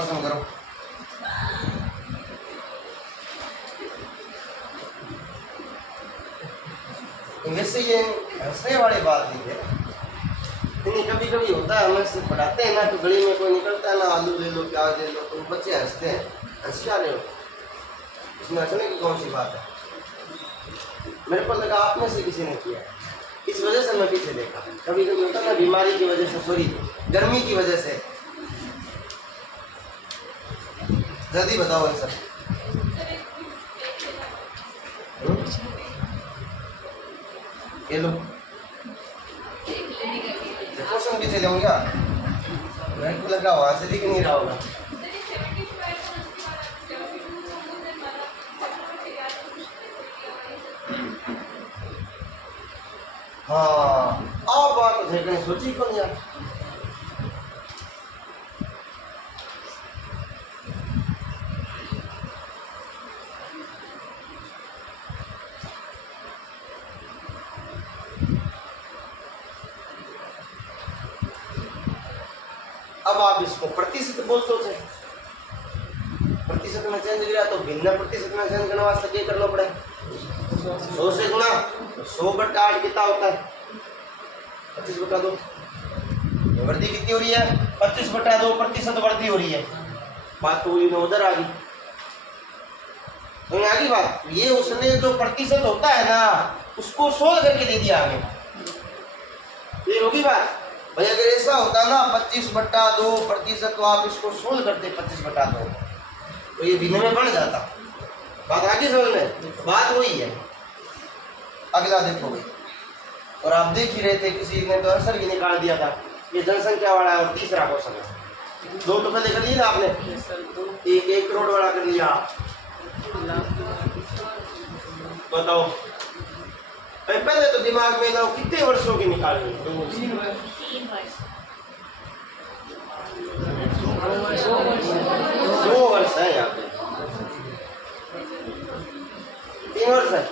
पसंद करो। वैसे ये हंसने वाली बात नहीं है, नहीं कभी कभी होता है, हमें से पढ़ाते हैं ना तो गली में कोई निकलता है ना, आलू ले लो प्याज ले लो, तो बच्चे हंसते हैं। हंस क्या रहे हो, इसमें हंसने की कौन सी बात है? मेरे को लगा आप में से किसी ने किया, इस वजह से मैं पीछे देखा। कभी कभी होता है ना बीमारी की वजह से, सॉरी गर्मी की वजह से। जल्दी बताओ ये सब। ये लो क्वेश्चन पीछे जाऊँ क्या? मेरे को लगा वहाँ से दिख नहीं रहा होगा। हाँ आप बात देखने सोची कौन यार। अब आप इसको प्रतिशत बोलते थे, प्रतिशत में चेंज किया तो भिन्न प्रतिशत में चेंज करने वास्ते क्या करना पड़े? 100 से गुना, 100/8 कितना होता है? 25/2। वृद्धि कितनी हो रही है? 25/2 प्रतिशत वृद्धि हो रही है। बात तो हुई ना, उधर आ गई तो आ गई बात। ये उसने जो प्रतिशत होता है ना उसको 16 करके दे दिया हमें, ये होगी बात। भाई अगर ऐसा होता ना 25/2 प्रतिशत, तो आप इसको 16 करते 25/2, तो ये भिन्न में बढ़ जाता। बात आगे समझ में, बात वही है। अगला देखोगे, और आप देख ही रहे थे किसी ने तो आंसर भी निकाल दिया था। ये जनसंख्या वाला है और तीसरा क्वेश्चन है। 2 तो पहले कर लिए ना आपने, 1 करोड़ वाला कर लिया। बताओ पहले तो दिमाग में ना कितने वर्षों की निकालनी? 3 2 वर्ष है यहाँ पे, 3 वर्ष है।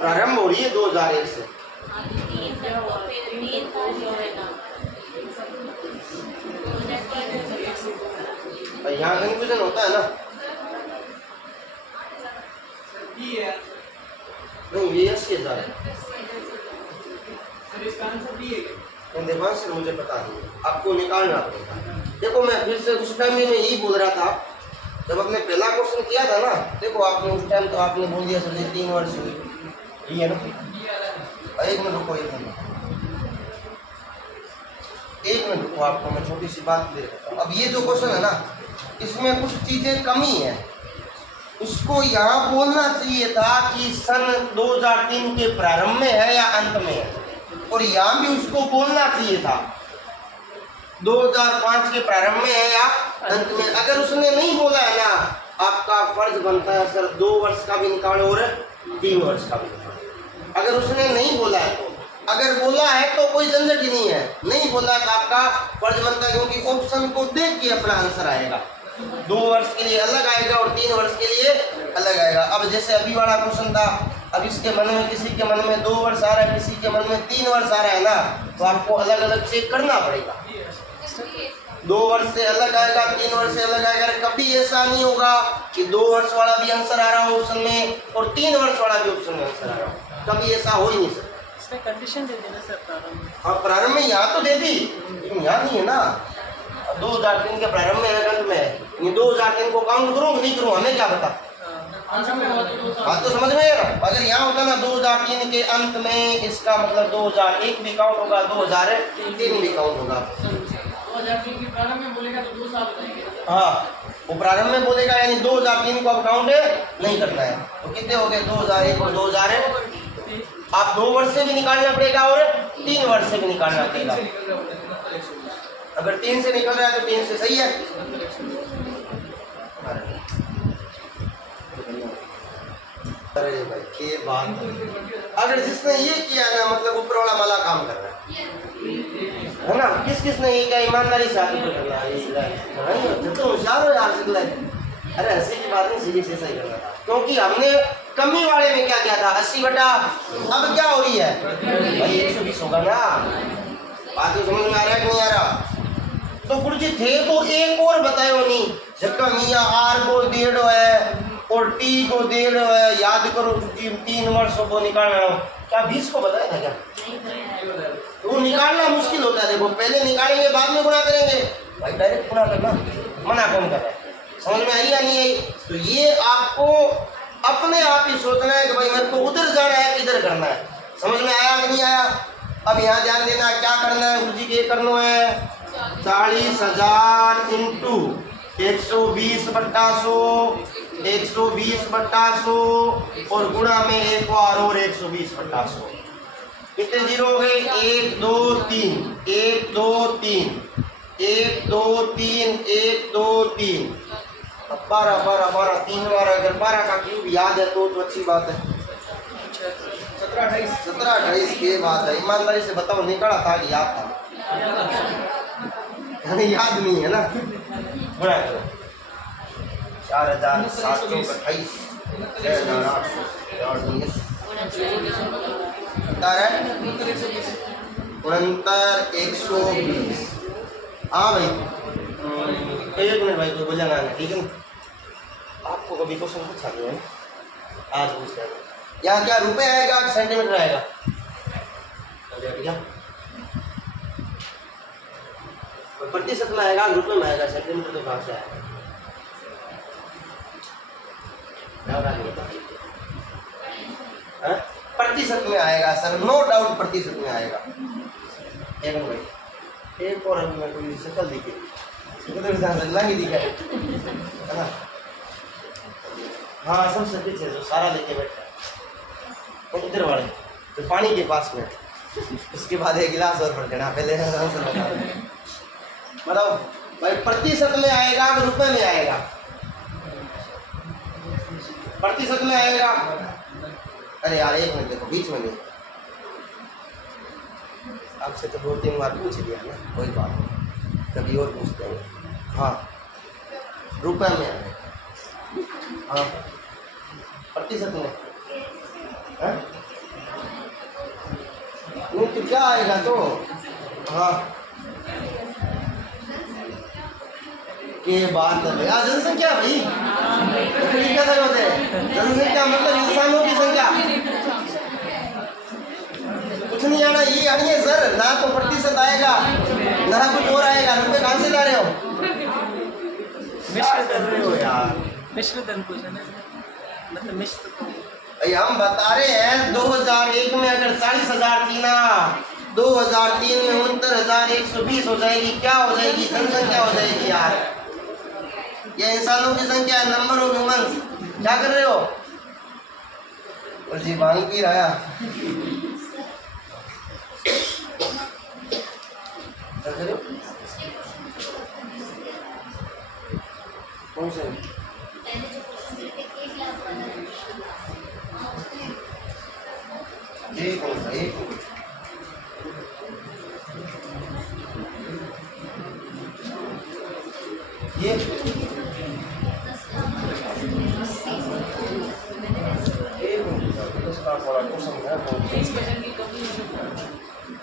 प्रारंभ हो रही है 2001 से। यहाँ कन्फ्यूजन होता है ना। नहीं ये के साथ देवांश मुझे पता नहीं, आपको निकालना पड़ेगा। देखो मैं फिर से उस टाइम में यही बोल रहा था जब आपने पहला क्वेश्चन किया था ना। देखो आपने उस टाइम तो आपने बोल दिया सर 3 वर्ष हुई, यही है ना। 1 मिनट रुको, 1 मिनट रुको, आपको मैं छोटी सी बात दे देता हूँ। अब ये जो क्वेश्चन है ना इसमें कुछ चीजें कमी है, उसको यहाँ बोलना चाहिए था कि सन 2003 के प्रारंभ में है या अंत में है, और यहाँ भी उसको बोलना चाहिए था 2005 के प्रारंभ में है या अंत में। अगर उसने नहीं बोला है ना, आपका फर्ज बनता है सर 2 वर्ष का भी निकालो और 3 वर्ष का भी निकालो। अगर उसने नहीं बोला है तो, अगर बोला है तो कोई झंझट ही नहीं है, नहीं बोला है तो आपका फर्ज बनता है, क्योंकि ऑप्शन को देख के अपना आंसर आएगा। 2 वर्ष के लिए अलग आएगा और 3 वर्ष के लिए अलग आएगा। अब जैसे अभी वाला क्वेश्चन था, अब इसके मन में, किसी के मन में 2 वर्ष आ रहा है, किसी के मन में 3 वर्ष आ रहा है ना, तो आपको अलग अलग चेक करना पड़ेगा। 2 वर्ष से अलग आएगा, 3 वर्ष से अलग आएगा। कभी ऐसा नहीं होगा कि 2 वर्ष वाला भी आंसर आ रहा हो ऑप्शन में और 3 वर्ष वाला भी ऑप्शन में आंसर आ रहा हो, कभी ऐसा हो ही नहीं सकता। इसमें कंडीशन दे देना सर प्रारंभ में। हाँ प्रारंभ में यहाँ तो दे दी, लेकिन यहाँ नहीं है ना। 2003 के प्रारंभ में है, अंत में है। ये 2003 को काउंट करूँ नहीं करूँ, हमें क्या पता। बात तो समझ में आएगा। अगर यहाँ होता ना 2003 के अंत में, इसका मतलब 2001 भी काउंट होगा, 2003 भी काउंट होगा। 2003 के प्रारंभ में बोलेगा तो 2 साल हो जाएंगे। हाँ वो प्रारंभ में बोलेगा, यानी 2003 को अब काउंट नहीं करना है। तो कितने हो गए? 2001 और 2000। आप 2 वर्ष से भी निकालना पड़ेगा और 3 वर्ष से भी निकालना पड़ेगा। अगर 3 से निकल रहा है तो 3 से सही है। अरे भाई ये बात, अगर जिसने ये किया ना मतलब ऊपर वाला वाला काम कर रहा है ना। किस किस ने ये क्या ईमानदारी से आगे करना है? तो होशियार हो यार सिखला। अरे ऐसे की बात नहीं, सीधी से सही करना था, क्योंकि हमने कमी वाले में क्या किया था 80 बटा, अब क्या हो रही है भाई 120 होगा ना। बात तो समझ में आ रहा है कि नहीं आ रहा? तो कुछ थे तो एक और बतायो नहीं, जक्का मियाँ आर को दे रहा है और टी को दे रहा है, याद करो 3 वर्ष को निकालना हो, क्या 20 को बताया था क्या? तो निकालना मुश्किल होता है। देखो पहले निकालेंगे बाद में गुणा करेंगे, भाई डायरेक्ट गुणा करना मना कौन कर रहा है? समझ में आई या नहीं आई? तो ये आपको अपने आप ही सोचना है कि भाई मेरे को उधर जाना है किधर करना है। समझ में आया कि नहीं आया? अब यहाँ ध्यान देना, क्या करना है गुरुजी के करना है 40,000 इंटू 120/100 120/100 और गुणा में एक बार और 120/100। कितने जीरो हो गए? 1 2 3 1 2 3 1 2 3 1 2 3 अब 12 12 12 3 बार अगर 12 का क्यूब याद है तो अच्छी बात है। 17 28 की बात है। ईमानदारी से बताओ निकला था कि याद था? याद नहीं है ना? बड़ा 4,728 6,819 120। हाँ भाई एक मिनट भाई, कोई बोला ना, ठीक है ना? आपको कभी क्वेश्चन पूछा नहीं है, आज पूछ रहे यहाँ क्या रुपए आएगा कि सेंटीमीटर आएगा? प्रतिशत में आएगा, रुपए में आएगा, सेंटीमीटर तो कहाँ से आएगा? प्रतिशत में आएगा सर, नो डाउट प्रतिशत में आएगा। एक मिनट, एक और अभी मैं कोई शक्ल दिखे लगी दिखा है ना? हाँ सबसे पीछे जो सारा लेके बैठा है इधर वाले तो पानी के पास में, उसके बाद एक गिलास और भर देना। पहले बताओ भाई प्रतिशत में आएगा कि रुपए में आएगा? प्रतिशत में आएगा। अरे यार एक मिनट देखो, बीच में नहीं, आपसे तो 2-3 बार पूछ लिया ना, कोई बात नहीं, कभी और पूछते हैं। हाँ रुपए में आएगा। हाँ प्रतिशत में है? नहीं तो क्या आएगा तो? हाँ के बात है यार, जनसंख्या भाई क्या था होते हैं? जनसंख्या मतलब इंसानों की संख्या, कुछ नहीं आना ये आनी है सर, ना तो प्रतिशत आएगा ना कुछ और आएगा। रुपए कहाँ से ला रहे हो? मिश्र कर रहे हो यार, मिश्र धन पूछा ना, मतलब मिश्र। हम बता रहे हैं 2001 में अगर 40,000 थी ना, 2003 में 69,120 हो जाएगी। क्या हो जाएगी? जनसंख्या हो जाएगी यार। ये इंसानों की संख्या है, नंबर ऑफ ह्यूमंस। क्या कर रहे हो? और जी भांग पी रहा कौन से? ये कौन सा? ये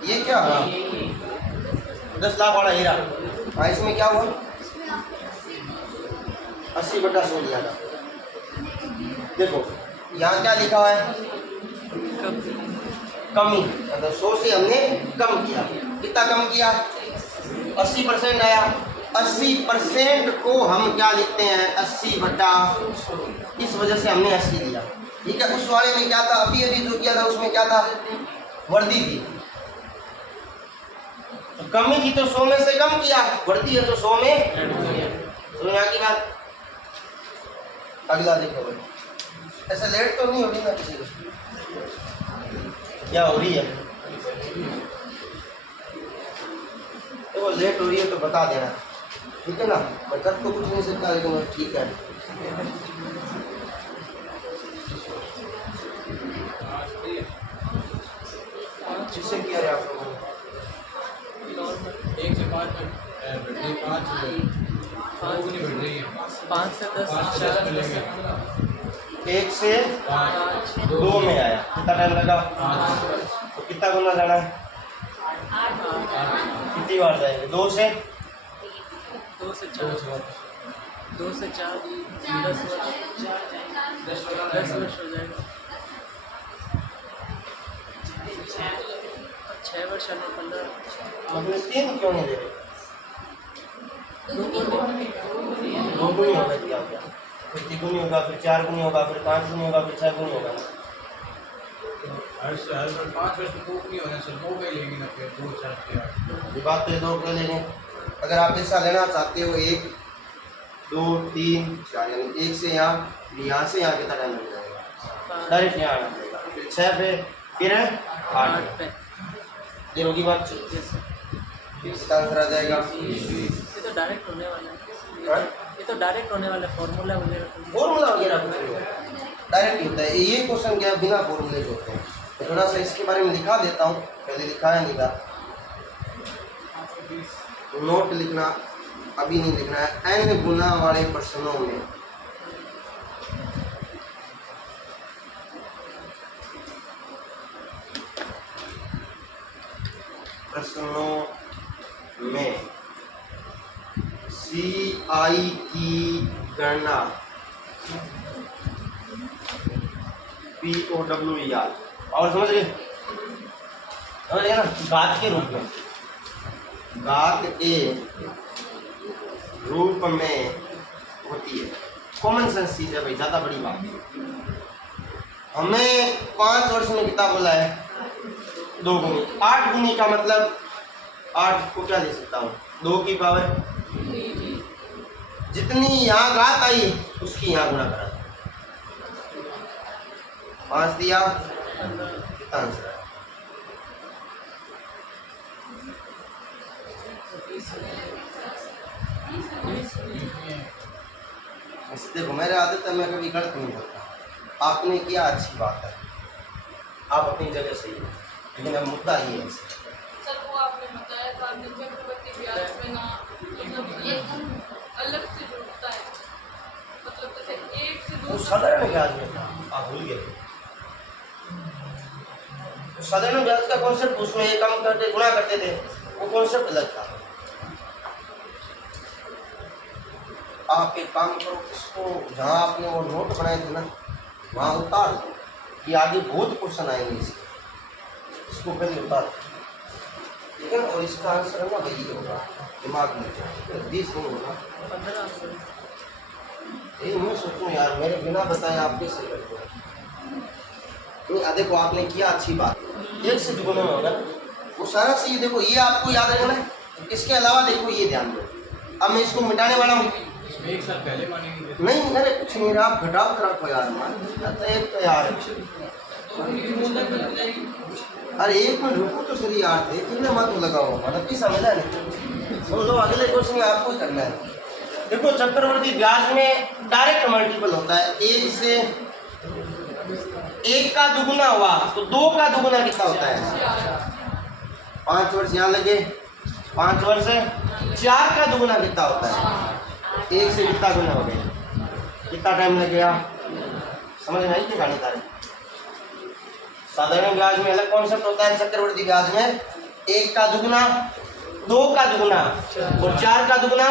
ये क्या? हाँ 10 लाख वाला हीरा। हाँ इसमें क्या हुआ? 80/100 लिया था। देखो यहाँ क्या लिखा हुआ है? कमी, मतलब 100 से हमने कम किया। कितना कम किया? 80% आया। 80% को हम क्या लिखते हैं? 80/100। इस वजह से हमने 80 लिया। ठीक है। उस वाले में क्या था? अभी अभी जो किया था उसमें क्या था? वर्दी थी। तो कमी थी तो 100 में से कम किया, वर्दी है तो 100 में। तो यहाँ की बात। अगला देखो भाई, ऐसा लेट तो नहीं हो रही ना किसी को? क्या हो रही है? तो वो लेट हो रही है तो बता देना, ठीक है ना? मैं कर तो कुछ नहीं सकता लेकिन ठीक है। किससे किया है आप लोगों ने? 1 से 5 तक बढ़ रही, 5 नहीं बढ़ रही है, 5 से 10 मिलेंगे। 1 से 2 में आया। कितना टाइम लगा? तो कितना गुना जाना है? 8 5 बार जाएंगे। 2 से 2 से 4 10 वर्ष 10 वर्ष हो जाएगा। 6 वर्ष और 15 मतलब 3 क्यों नहीं दे रहे? 2 गुनी होगा क्या हो गया, फिर 3 गुनी होगा, फिर 4 गुनी होगा, फिर 5 गुनी होगा, फिर 6 गुनी होगा। हर 5 वर्ष में 2 नहीं होना सर, 2 पे लेंगे ना, फिर 2 4 के ये बात तो ये 2 पे लेंगे। अगर आप ऐसा लेना चाहते हो 1 2 3 4 यानी 1 से यहाँ से यहाँ कितना टाइम लग जाएगा? डायरेक्ट यहाँ आना पड़ेगा, फिर 6 पे, फिर 8 पे। ये होगी बात। इसका आंसर आ जाएगा। ये तो डायरेक्ट होने वाला है। हाँ? ये तो डायरेक्ट होने वाला है, फॉर्मूला वगैरह। फॉर्मूला वगैरह कुछ नहीं है, डायरेक्ट ही होता है। ये क्वेश्चन क्या बिना फॉर्मूले के होते हैं। तो थोड़ा सा इसके बारे में लिखा देता हूँ, पहले लिखाया नहीं था। नोट लिखना अभी नहीं लिखना है। n गुना वाले प्रश्नों में CI की गणना POWER और समझ गए ना, घात के रूप में, घात के रूप में होती है। कॉमन सेंस चीज है भाई, ज़्यादा बड़ी बात नहीं। हमें 5 वर्ष में कितना बोला है? 2 गुनी। 8 गुनी का मतलब 8 को क्या ले सकता हूँ? 2 की पावर जितनी यहाँ घात आई उसकी यहाँ गुणा करा, 5 दिया, कितना आंसर है? देखो मेरे आदत है, मैं कभी गलत नहीं होता। आपने किया अच्छी बात है, आप अपनी जगह सही हो, लेकिन अब मुद्दा ये है सर वो आपने बताया था चक्रवर्ती ब्याज में ना, मतलब एकदम अलग से जुड़ता है, मतलब जैसे 1 से 2 वो साधारण ब्याज में था, आप भूल गए। साधारण ब्याज का कॉन्सेप्ट, उसमें एक काम करते गुणा करते थे, वो कॉन्सेप्ट अलग था। आप एक काम करो, इसको जहाँ आपने वो नोट बनाए थे ना वहाँ उतार दो, ये आगे बहुत क्वेश्चन आएंगे इसको पहले उतार दो, ठीक है। और इसका आंसर है ना वही होगा, दिमाग में 20 नहीं होगा। 15 यही मैं सोचूं यार, मेरे बिना बताए आप कैसे करते हो? तो देखो आपने किया अच्छी बात, 1 से दुगुना में होगा वो सारा चीज। देखो ये आपको याद रहेगा ना, इसके अलावा देखो ये ध्यान दो। अब मैं इसको मिटाने वाला हूँ, इसमें 1 साल पहले मानेंगे नहीं अरे कुछ नहीं, आप घटाव कर रखो यार, मान एक तो यार, अरे 1 मिनट रुको तो सही यार थे, कितने मत लगाओ, मतलब पैसा मिला नहीं। सुन लो अगले क्वेश्चन में आपको करना है। देखो चक्रवर्ती ब्याज में डायरेक्ट मल्टीपल होता है, 1 से 1 का दुगुना हुआ तो 2 का दुगुना कितना होता है? 5 वर्ष यहाँ लगे, 5 वर्ष 4 का दुगुना कितना होता है? 1 से कितना गुना हो गया, कितना टाइम लग गया? समझ में आई कि कहानी तारे? साधारण ब्याज में अलग कॉन्सेप्ट होता है, चक्रवर्ती ब्याज में 1 का दुगुना, 2 का दुगुना और 4 का दुगुना।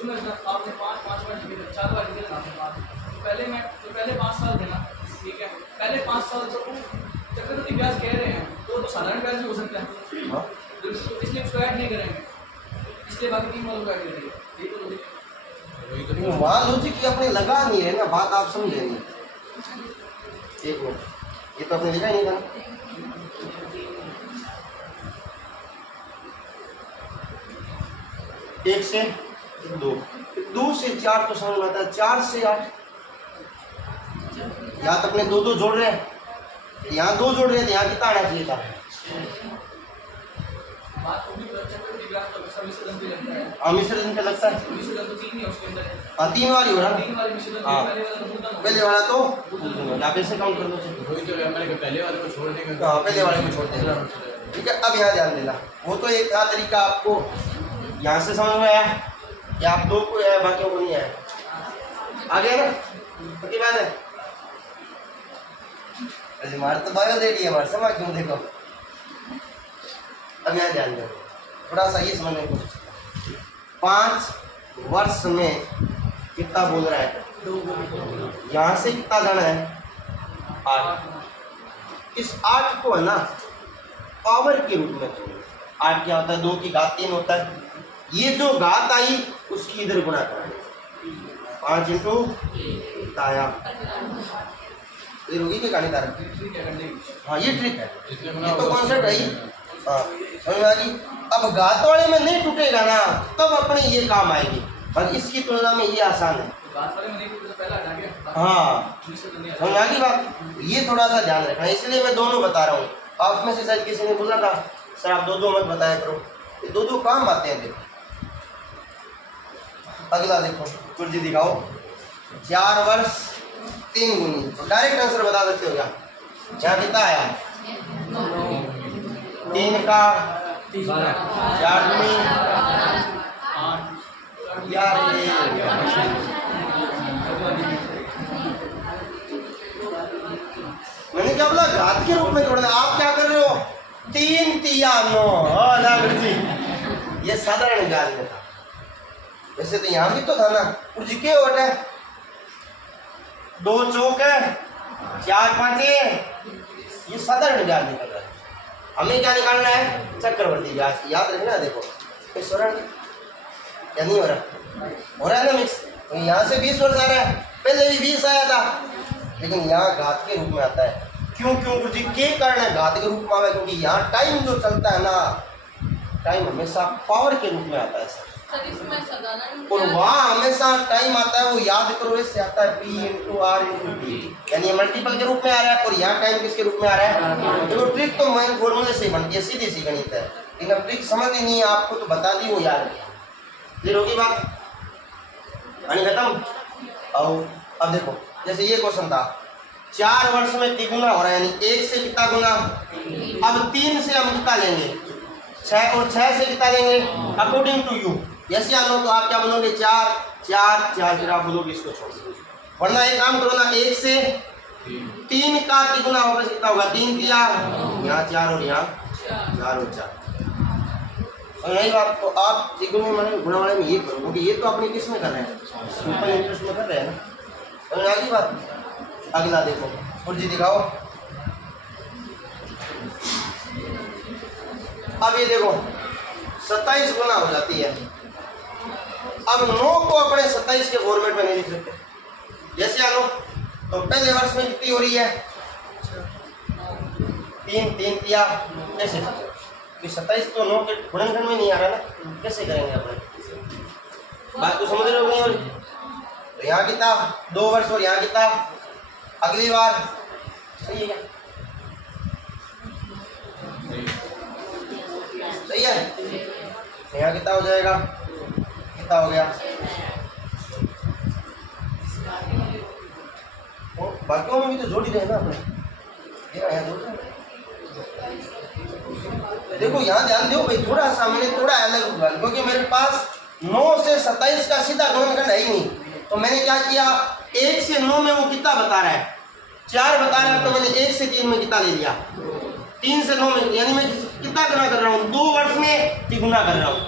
आपने 5 बार लिखे थे, 4 बार लिखे थे आपने 5, पहले 5 साल देना, ठीक है। पहले 5 साल जब चक्रवर्ती ब्याज कह रहे हैं तो साधारण ब्याज भी हो सकता है, इसलिए उसको ऐड नहीं करेंगे, इसलिए बाकी 3 वालों को ऐड करेंगे। वहाँ लॉजिक अपने लगा नहीं है ना, बात आप समझे नहीं। 1 मिनट, ये तो आपने लिखा ही नहीं था ना। एक से 2, 2 से 4 तो समझ में आता है, 4 से 8 यहाँ तो अपने 2 जोड़ रहे हैं, यहाँ 2 जोड़ रहे थे, यहाँ कितना आना चाहिए था? मिश्रण पे लगता है, 3 बार ही हो रहा है। हाँ पहले वाला तो आप ऐसे काउंट कर लो, पहले वाले को छोड़ देंगे। हाँ पहले वाले को छोड़ देना, ठीक है। अब यहाँ ध्यान देना, वो तो एक था तरीका, आपको यहाँ से समझ में आया या आप 2 को आया बाकियों को नहीं आया? आ गया ना, पक्की बात है। अरे हमारे तो बायो दे दी है, हमारे समा क्यों देखो अब यहाँ ध्यान दो, थोड़ा सा ये समझने की कोशिश करो। 5 वर्ष में कितना बोल रहा है? यहाँ से कितना जाना है? 8। इस 8 को है ना पावर के रूप में तोड़ो। 8 क्या होता है? 2 की घात 3 होता है। ये जो घात आई उसकी इधर गुणा करानी, 5 इंटू आया। ये होगी क्या कहानी तारा? हाँ ये ट्रिक है, ये तो कॉन्सेप्ट है ही। हाँ समझ में आ गई। अब घात वाले में नहीं टूटेगा ना, तब अपने ये काम आएगी, और इसकी तुलना में ये आसान है। हाँ समझ आ गई बात। ये थोड़ा सा ध्यान रखना, इसलिए मैं दोनों बता रहा हूँ। आप में से शायद किसी ने बोला था सर आप 2-2 मत बताया करो, ये 2-2 काम आते हैं। देखो अगला देखो, कुर्जी दिखाओ। 4 वर्ष 3 गुनी, तो डायरेक्ट आंसर बता सकते हो क्या? यहाँ कितना आया? 3 का 4 गुनी यार मैंने क्या बोला? घात के रूप में तोड़ना। आप क्या कर रहे हो? 3 तिया 9। ना गुरुजी, ये साधारण ज्ञान में था। वैसे तो यहाँ भी तो था ना। गुरुजी क्या होता है? 2 चौक है, 4 5, ये साधारण ज्ञान निकल रहा है। हमें क्या निकालना है? चक्रवर्ती व्यास। याद रखना। देखो मिक्स हो रहा है क्या? नहीं हो रहा? हो रहा है ना मिक्स। तो यहाँ से 20 वर्ष आ रहा है, पहले भी 20 आया था, लेकिन यहाँ घात के रूप में आता है। क्यों गुरुजी? के कारण है घात के रूप में आया, क्योंकि यहाँ टाइम जो चलता है ना, टाइम हमेशा पावर के रूप में आता है सर। और वहाँ हमेशा टाइम आता है, वो याद करो इससे आता है P × R × T, यानी ये मल्टीपल के रूप में आ रहा है। और यहाँ टाइम किसके रूप में आ रहा है? देखो ट्रिक तो मेन फॉर्मूले से बनती है, सीधी सी गणित है, लेकिन अब ट्रिक समझ ही नहीं है आपको, तो बता दी वो याद है। क्लियर होगी बात? कहानी खत्म। और अब देखो जैसे ये क्वेश्चन था, 4 वर्ष में तिगुना हो रहा है, यानी 1 से कितना गुना? अब 3 से हम कितना लेंगे? 6, और 6 से कितना लेंगे? According to you. यस या नो? तो आप क्या बोलोगे? 4 4 4, फिर आप बोलोगे इसको छोड़ दो। वरना एक काम करो ना, 1 से 3 का तिगुना होगा, कितना होगा? 3 तिया, यहाँ 4 और यहाँ 4 और 4। और नहीं बात, तो आप तिगुने वाले गुणा वाले में ये करो, क्योंकि ये तो अपने किस में कर रहे हैं? सिंपल इंटरेस्ट में कर रहे हैं ना। और आगे बात, अगला देखो, कुर्जी दिखाओ। अब ये देखो 27 गुना हो जाती है। अब 9 को अपने 27 के फॉर्मेट में नहीं लिख सकते। जैसे आनो तो पहले वर्ष में कितनी हो रही है? 3 3 तिया, कैसे? 27 तो 9 के गुणनखंड में नहीं आ रहा ना, कैसे करेंगे अपने? बात तो समझ रहे हो नहीं? और तो यहाँ कितना? 2 वर्ष, और यहाँ कितना? अगली बार। सही है क्या? सही है। यहाँ कितना हो जाएगा? कितना हो गया? बाकियों में भी तो जोड़ ही रहे ना अपने। यहाँ जोड़ रहे। देखो यहाँ ध्यान दो भाई, थोड़ा सा मैंने थोड़ा अलग हुआ, क्योंकि मेरे पास 9 से 27 का सीधा गुणनखंड है ही नहीं। तो मैंने क्या किया? 1 से 9 में वो कितना बता रहा है? 4 बता रहा है, तो मैंने 1 से 3 में कितना ले लिया? 3 से 9 में, यानी मैं कितना गुना कर रहा हूँ? 2 वर्ष में तिगुना कर रहा हूँ।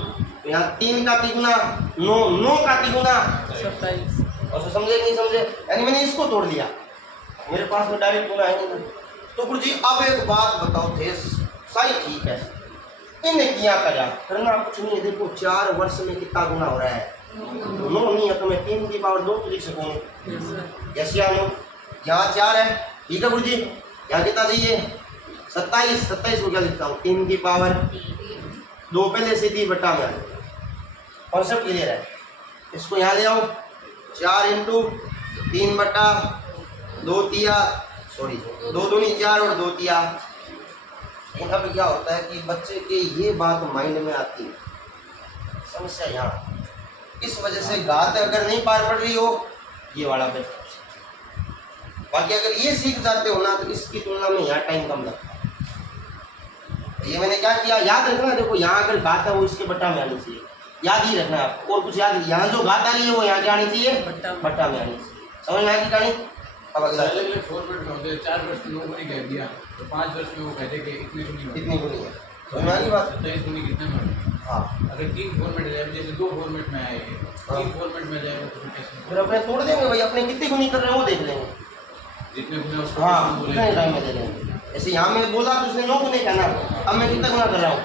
तो यहाँ 3 का तिगुना 9 का तिगुना 27। और समझे नहीं समझे? यानी मैंने इसको तोड़ दिया, मेरे पास में डायरेक्ट गुना है नहीं। तो गुरुजी अब एक बात बताओ थे, सही ठीक है, इन्हें किया करना कुछ नहीं है। देखो 4 वर्ष में कितना गुना हो रहा है? 9 नहीं है, तो मैं 3 की पावर 2 लिख सकूँ। यस या नो? यहाँ 4 है, ठीक है गुरुजी। यहाँ कितना चाहिए? 27। 27 को क्या लिखता हूँ? 3 की पावर 2, पहले सीधी बटा में। कॉन्सेप्ट क्लियर है? इसको यहाँ ले आओ। 4 × 3 बटा 2 तिया, सॉरी 2 दूनी 4 और 2 तिया। अब क्या होता है कि बच्चे के ये बात माइंड में आती है, समस्या यहाँ इस वजह से घात अगर नहीं पार पड़ रही हो, ये वाला बेस्ट ऑप्शन। बाकी अगर ये सीख जाते हो ना, तो इसकी तुलना में यहाँ टाइम कम लगता है। ये मैंने क्या किया, याद रखना। देखो यहाँ अगर घात है वो इसके बट्टा में आनी चाहिए, याद ही रखना है आपको। और कुछ याद नहीं, यहाँ जो घात आ रही है वो यहाँ क्या आनी चाहिए? बट्टा में आनी चाहिए। समझ में आएगी कहानी? अब अगला 4 वर्ष में 9 गुनी कह दिया, तो 5 वर्ष में वो कहते कि इतनी गुनी कितनी गुनी है? समझ में आ गई बात? 27 दूनी कितने में? हाँ, अगर 3 फॉर्मेट है, जैसे 2 फॉर्मेट में आए, हाँ। 3 फॉर्मेट में जाएगा तो कैसे? फिर अपने तोड़ देंगे भाई, अपने कितनी गुनी कर रहे हैं वो देख लेंगे। जितने गुने उसको हाँ, बोले। कितने टाइम में दे लेंगे। ऐसे यहाँ मैं बोला तो उसने 9 गुने कहना, अब मैं कितना गुना कर रहा हूँ,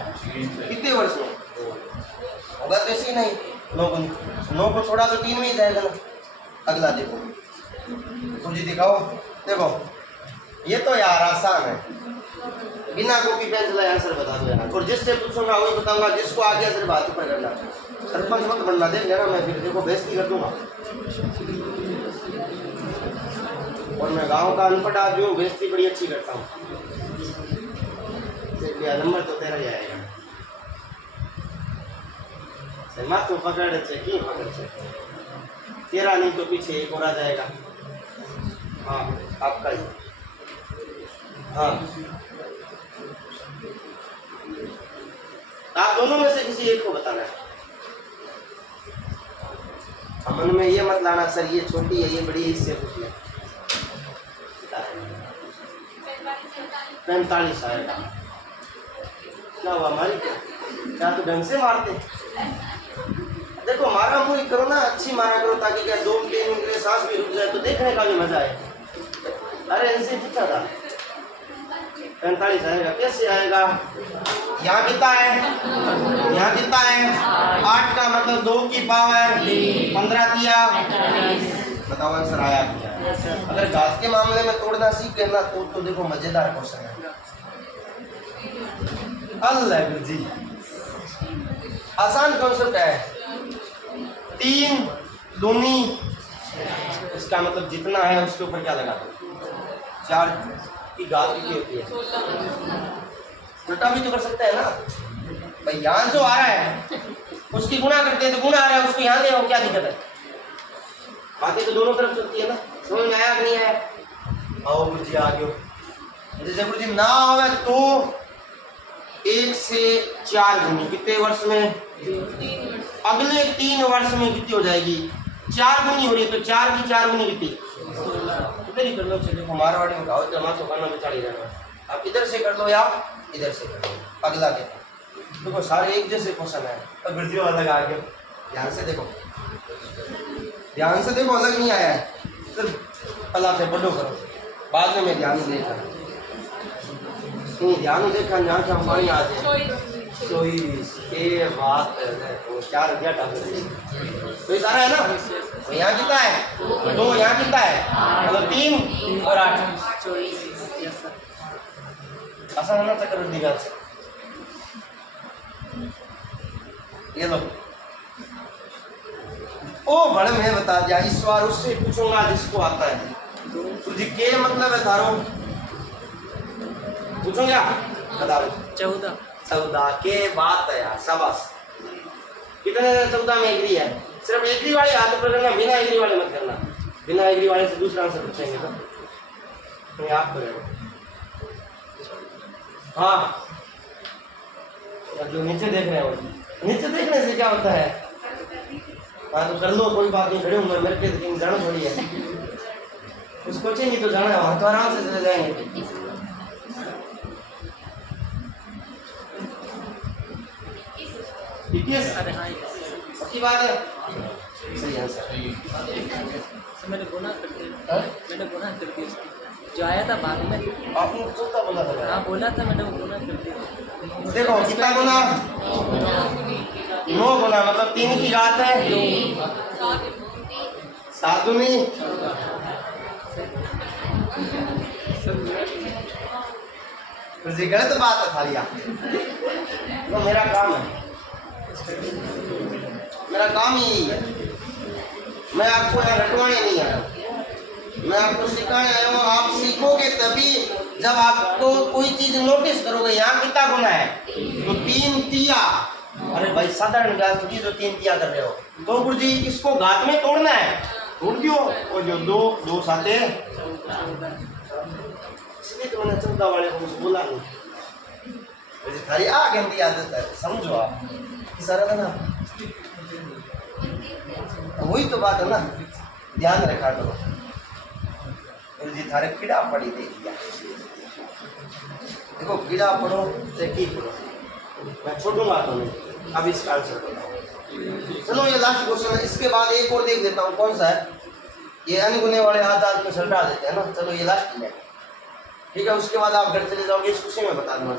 कितने वर्ष में होगा? तो ऐसे ही नहीं, 9 गुनी, 9 को छोड़ा तो 3 में ही जाएगा ना। अगला देखो, तुम जी दिखाओ, देखो ये तो यार आसान है, बिना कॉपी पेन चलाए आंसर बता दो यार। और जिससे पूछूंगा वही बताऊंगा, जिसको आ गया सिर्फ हाथ ऊपर करना। सरपंच मत बनना, देख लेना मैं फिर देखो बेइज्जती कर दूंगा। और मैं गांव का अनपढ़ आदमी हूँ, बेइज्जती बड़ी अच्छी करता हूँ। नंबर तो तेरा ही आएगा। मत तो पकड़ की पकड़ से तेरा नहीं तो पीछे एक और आ जाएगा। हाँ आपका ही। हाँ आप दोनों में से किसी एक को बताना है। मन में ये मत लाना सर ये छोटी है ये बड़ी है, इससे पूछ ले। 45 आएगा। क्या हुआ हमारी क्या तो ढंग से मारते? देखो मारा मुरी करो ना, अच्छी मारा करो ताकि क्या 2-3 मिनट के लिए सांस भी रुक जाए तो देखने का भी मजा आए। अरे इनसे पूछा था 45 आएगा, कैसे आएगा? यहाँ कितना है? यहाँ कितना है? 8 का मतलब 2 की पावर 15 किया। बताओ आंसर आया क्या? अगर घात के मामले में तोड़ना सीख लेना तो देखो मजेदार क्वेश्चन है। अल्लाह जी आसान कॉन्सेप्ट है। 3 दूनी, इसका मतलब जितना है उसके ऊपर क्या लगा दो, 4 की घात कितनी होती है? उल्टा भी तो कर सकते हैं ना भाई। यहाँ जो आ रहा है उसकी गुणा करते हैं तो गुणा आ रहा है उसको यहाँ दे, क्या दिक्कत है? बाकी तो दोनों तरफ चलती है ना। समझ में आया कि नहीं आया? आओ गुरु जी आ गयो। जैसे गुरु जी ना आवे तो 1 से 4 गुनी कितने वर्ष में? अगले 3 वर्ष में कितनी हो जाएगी? 4 गुनी हो रही है तो 4 की 4 गुनी कितनी? इधर ही कर लो। चलिए मारवाड़ी में खाओ जमा तो करना बिचारी रहना। आप इधर से कर लो या इधर से कर लो। अगला क्या? देखो सारे एक जैसे क्वेश्चन है। तो गुरुजी अलग आ गया। ध्यान से देखो, ध्यान से देखो, अलग नहीं आया है। सिर्फ अल्लाह से बड़ो करो, बाद में मैं ध्यान से देखा नहीं, ध्यान देखा यहाँ क्या पानी आ जाए। ये बात है, 4 रुपया डाल तो ये सारा है ना। तो यहाँ कितना है? 2, यहाँ कितना है? मतलब 3 और 8। आसान होना चक्रवर्ती का। ये लो ओ बड़े मैं बता दिया। इस बार उससे पूछूंगा जिसको आता है। तुझे के मतलब है थारो? पूछूंगा बताओ। 14 के बात है यार, शाबाश। कितने 14 में एग्री है? सिर्फ एग्री वाले हाथ पर करना, बिना एग्री वाले मत करना। बिना एग्री वाले से दूसरा आंसर पूछेंगे तो आप करेंगे। हाँ जो नीचे देख रहे हो, नीचे देखने से क्या होता है? हाँ तो कर लो, कोई बात नहीं। खड़े हूँ मेरे पे जाना थोड़ी है। कुछ कोचेंगे तो जाना है वहाँ, तो आराम से चले जाएंगे। पक्की बात है, सही आंसर। मैंने गुना कर दिया, जो आया था बाद में। आपने चौथा बोला था। हाँ बोला था मैंने, वो गुना कर दिया। देखो कितना गुना? 9 गुना, मतलब 3 की घात है 7 दूनी। गलत बात है थालिया। तो मेरा काम है, मेरा काम ही है। मैं आपको यहाँ रटवाने नहीं आया, मैं आपको सिखाने आया हूँ। आप सीखोगे तभी जब आपको कोई चीज नोटिस करोगे। यहाँ कितना गुना है? तो 3 तिया। अरे भाई साधारण घात की जो 3 तिया कर रहे हो तो गुरु जी इसको घात में तोड़ना है, तोड़ दियो। और जो 2 साथे, इसलिए तो मैंने 14 वाले को कुछ बोला नहीं। थारी आ गंदी आदत है, समझो आप। सारा था ना, वही तो बात है ना, ध्यान रखा करो। जी थारे कीड़ा पड़ी दे दिया। देखो कीड़ा पढ़ो तो की पढ़ो, मैं छोड़ूंगा तो नहीं। अब इसका आंसर बताओ। चलो ये लास्ट क्वेश्चन है, इसके बाद एक और देख लेता हूँ कौन सा है। ये अनगुने वाले हाथ में सलटा देते हैं ना। चलो ये लास्ट है, ठीक है। उसके बाद आप घर चले जाओगे, इस खुशी में बता दूंगा।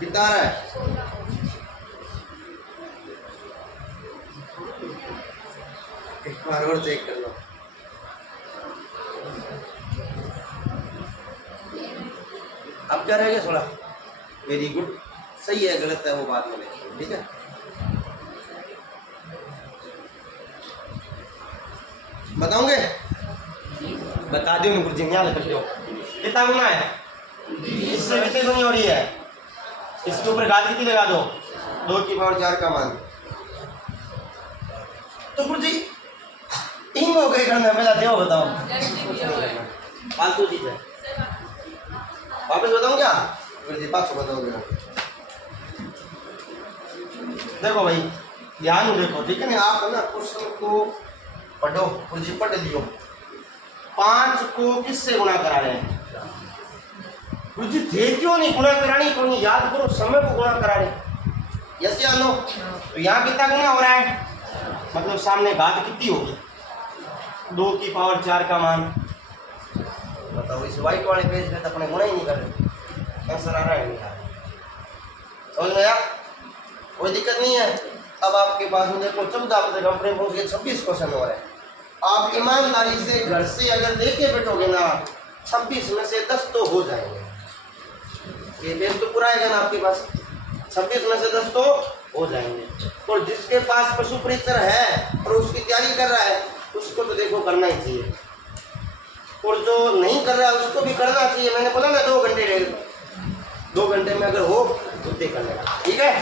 कितना आ रहा है? एक बार और चेक कर लो। अब क्या रहेगा? 16। वेरी गुड, सही है गलत है वो बाद में देखेंगे, ठीक है। बताओगे? बता दो ना गुरुजी, यहाँ लिख दो। कितना गुना है? इससे कितनी गुनी हो रही है? इसके ऊपर घात कितनी लगा दो? 2 की पावर 4 का मान। तो गुरुजी तीन हो गए करना, पहला दो बताओ। फालतू चीज है, वापस बताऊं क्या? गुरुजी 500 बताओगे ना। देखो भाई ध्यान देखो, ठीक है ना। आप ना क्वेश्चन को पढ़ो, गुरुजी पढ़ लियो। 5 को किससे गुणा करा रहे हैं? गुरुजी थे क्यों नहीं गुणा करानी, क्यों नहीं? याद करो, समय को गुणा करा रहे। यस या नो? तो यहाँ कितना गुना हो रहा है? मतलब सामने घात कितनी होगी? 2 की पावर 4 का मान। बताओ, इस व्हाइट वाले पेज पे तो अपने गुणा ही नहीं कर रहे। आंसर आ रहा है नहीं आ रहा? समझ में आया? कोई दिक्कत नहीं है। अब आपके पास में देखो 14 बजे कंपनी पहुंच गए, 26 क्वेश्चन हो रहे हैं। आप ईमानदारी से घर से अगर देखे बैठोगे ना, 26 में से 10 तो हो जाएंगे। ये पेज तो पूरा आएगा ना आपके पास, 26 में से 10 तो हो जाएंगे। और जिसके पास पशु परीक्षण है और उसकी तैयारी कर रहा है, उसको तो देखो करना ही चाहिए। और जो नहीं कर रहा है उसको भी करना चाहिए। मैंने बोला ना 2 घंटे 2 घंटे में अगर हो तो कर लेगा, ठीक है।